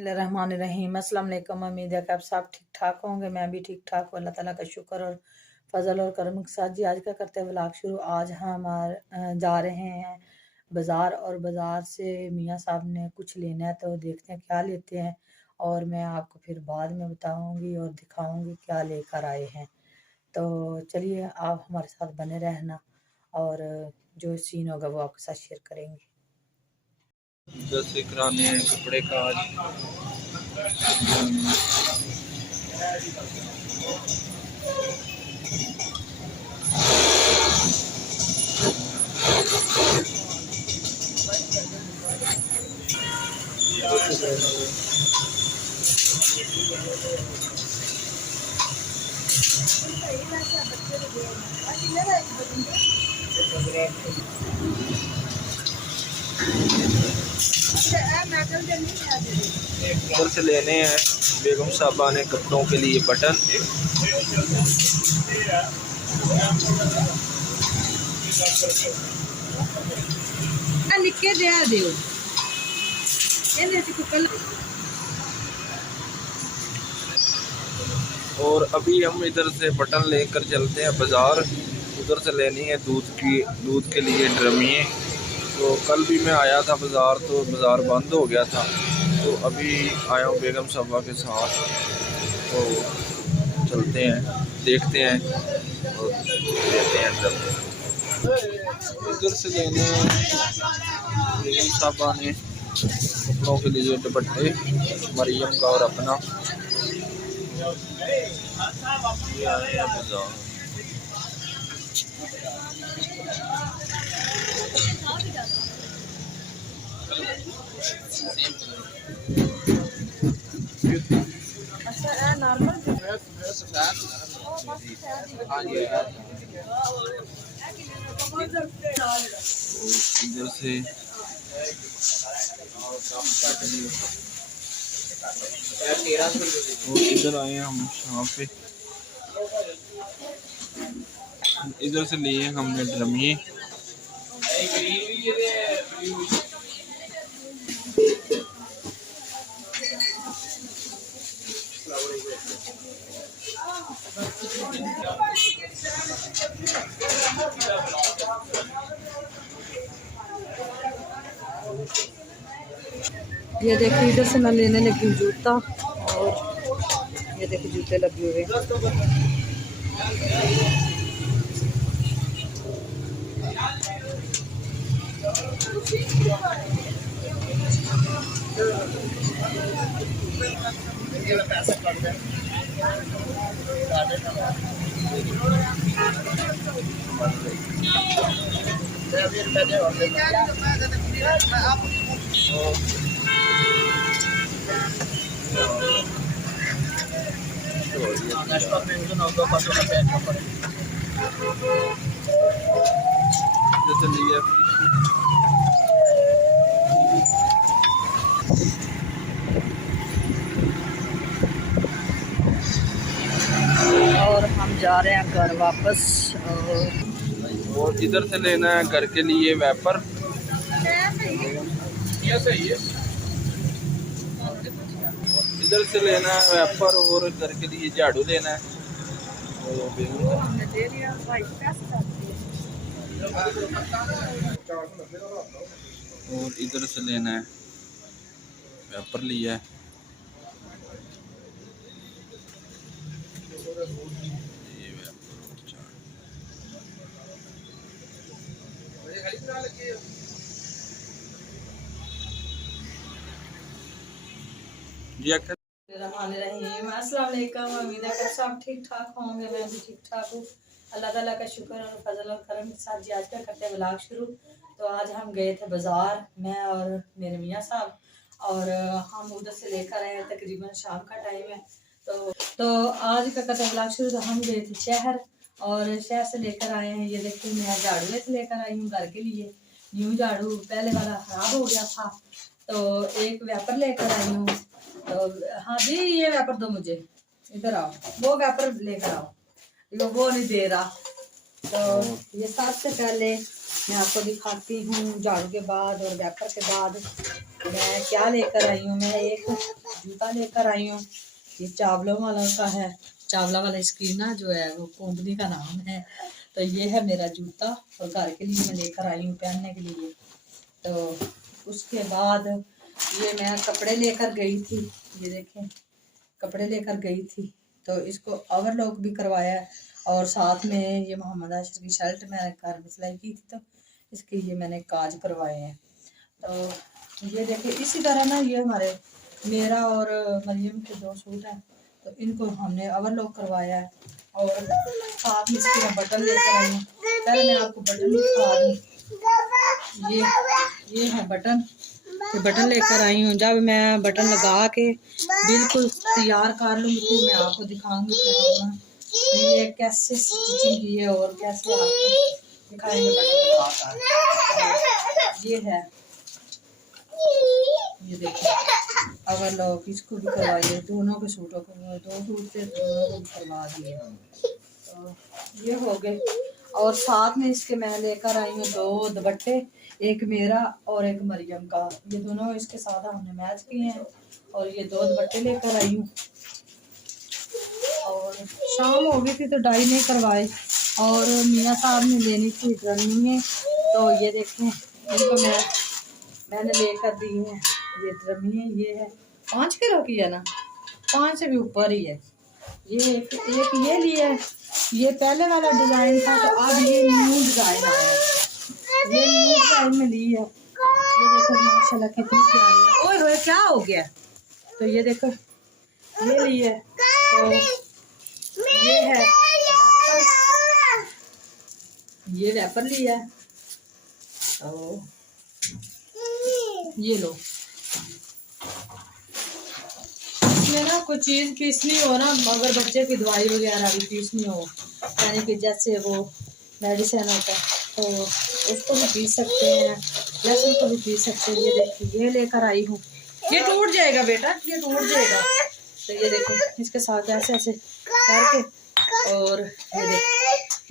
बिस्मिल्लाहिर्रहमानिर्रहीम। अस्सलाम वालेकुम। उम्मीद है कि आप सब ठीक ठाक होंगे। मैं भी ठीक ठाक हूँ, अल्लाह ताला का शुक्र और फजल और करम के साथ। जी आज का करते हैं व्लॉग शुरू। आज हम जा रहे हैं बाज़ार और बाज़ार से मियाँ साहब ने कुछ लेना है, तो देखते हैं क्या लेते हैं और मैं आपको फिर बाद में बताऊंगी और दिखाऊंगी क्या लेकर आए हैं। तो चलिए आप हमारे साथ बने रहना और जो सीन होगा वो आपके साथ शेयर करेंगे। जैसे कराने हैं कपड़े का आज उधर से लेने हैं बेगम साहबा ने कपड़ों के लिए बटन। और अभी हम इधर से बटन लेकर चलते हैं बाज़ार। उधर से लेनी है दूध के लिए ड्रमिए। तो कल भी मैं आया था बाज़ार, तो बाज़ार बंद हो गया था, तो अभी आया हूँ बेगम साहबा के साथ। तो चलते हैं, देखते हैं और लेते हैं ड्रमिए। इधर से लेने बेगम साहबा ने कपड़ों के लिए दुपट्टे, मरियम का और अपना। ये आए हैं बाज़ार। इधर से इधर आए हैं हम यहाँ पे। इधर से लिए हमने ड्रमिए। ये देखिए इधर से मैं लेने लगी जूता और ये देखिए जूते लगे हुए और हम जा रहे हैं घर वापस। और इधर से लेना है घर के लिए वेपर। इधर से लेना है वेपर और घर के लिए झाड़ू लेना है। और इधर से लेना है वेपर लिया है। जी अस्सलाम वालेकुम। उम्मीद है कि सब ठीक ठाक होंगे। मैं भी ठीक ठाक हूँ, अल्लाह ताला का शुक्र और फजल और करम के साथ। जी आज का करते हैं व्लॉग शुरू। तो आज हम गए थे बाज़ार, मैं और मेरे मियाँ साहब, और हम उधर से लेकर आए हैं। तकरीबन शाम का टाइम है। तो आज का करते हैं व्लॉग शुरू। तो हम गए थे शहर और शहर से लेकर आए हैं। ये देखिए मैं झाड़ू से लेकर आई हूँ घर के लिए। न्यू झाड़ू, पहले वाला ख़राब हो गया था, तो एक वेपर लेकर आई हूँ। तो हाँ जी ये वेपर दो मुझे, इधर आओ, वो वेपर लेकर आओ, वो नहीं दे रहा। तो ये सबसे पहले मैं आपको दिखाती हूँ झाड़ू के बाद और वेपर के बाद मैं क्या लेकर आई हूँ। मैं एक जूता लेकर आई हूँ। ये चावलों वाला का है, चावला वाला इसकी ना जो है वो कंपनी का नाम है। तो ये है मेरा जूता और घर के लिए मैं लेकर आई हूँ पहनने के लिए। तो उसके बाद ये मैं कपड़े लेकर गई थी, ये देखें कपड़े लेकर गई थी। तो इसको ओवरलॉक भी करवाया है और साथ में ये मोहम्मद आशिर की शर्ट मैंने घर में सिलाई की थी, तो इसके ये मैंने काज करवाए हैं। तो ये देखिए इसी तरह ना ये हमारे मेरा और मरियम के 2 सूट हैं, तो इनको हमने ओवरलॉक करवाया है और साथ में इसके मैं बटन लेकर आई हूँ। पहले मैं आपको बटन दिखा दूँ, ये है बटन, ये बटन लेकर आई हूँ। जब मैं बटन लगा के बिल्कुल तैयार कर लूँगी फिर मैं आपको दिखाऊंगी कि ये कैसे स्टिचिंग की है और कैसे आपको दिखाएंगे बटन लगा कर। ये है, ये देखिए अगर लोग इसको भी करवाइए, दोनों के सूटों को, 2 सूट से दोनों को भी करवा दिए। तो ये हो गए और साथ में इसके मैं लेकर आई हूँ 2 दुपट्टे, एक मेरा और एक मरियम का। ये दोनों इसके साथ हमने मैच किए हैं और ये 2 दुपट्टे लेकर आई हूँ। और शाम हो गई थी तो डाई नहीं करवाई और मियाँ साहब ने लेनी थी ड्रमी में, तो ये देखें इनको मैंने लेकर दी है। ये ड्रमी है, ये है 5 किलो की है ना, 5 से भी ऊपर ही है। ये एक ये लिया है, ये पहले वाला डिजाइन था तो अब ये न्यू डिजाइन आया है, ये न्यू डिजाइन में ली है। ये देखो माशाल्लाह कितनी प्यारी है। ओए रोए क्या हो गया? तो ये देखो ये ली है, तो ये है ये रैपर लिया है। तो ये लो, इसमें ना कोई चीज़ पीसनी हो ना, अगर बच्चे की दवाई वगैरह भी पीसनी हो, यानी कि जैसे वो मेडिसिन होता है तो उसको भी पीस सकते हैं, लहसुन को भी पीस सकते हैं। ये देखिए ये लेकर आई हूँ, ये टूट जाएगा बेटा, ये टूट जाएगा। तो ये देखो इसके साथ ऐसे ऐसे करके और ये देखो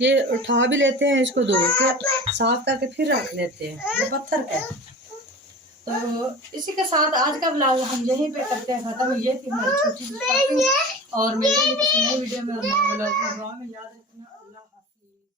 ये उठा भी लेते हैं, इसको धो के साफ करके फिर रख लेते हैं, ये पत्थर का। तो इसी के साथ आज का व्लॉग हम यहीं पे करते हैं खत्म। ये थी हमारी छोटी सी शॉपिंग और मिलते हैं किसी नई वीडियो में और नए व्लॉग में। याद रखना।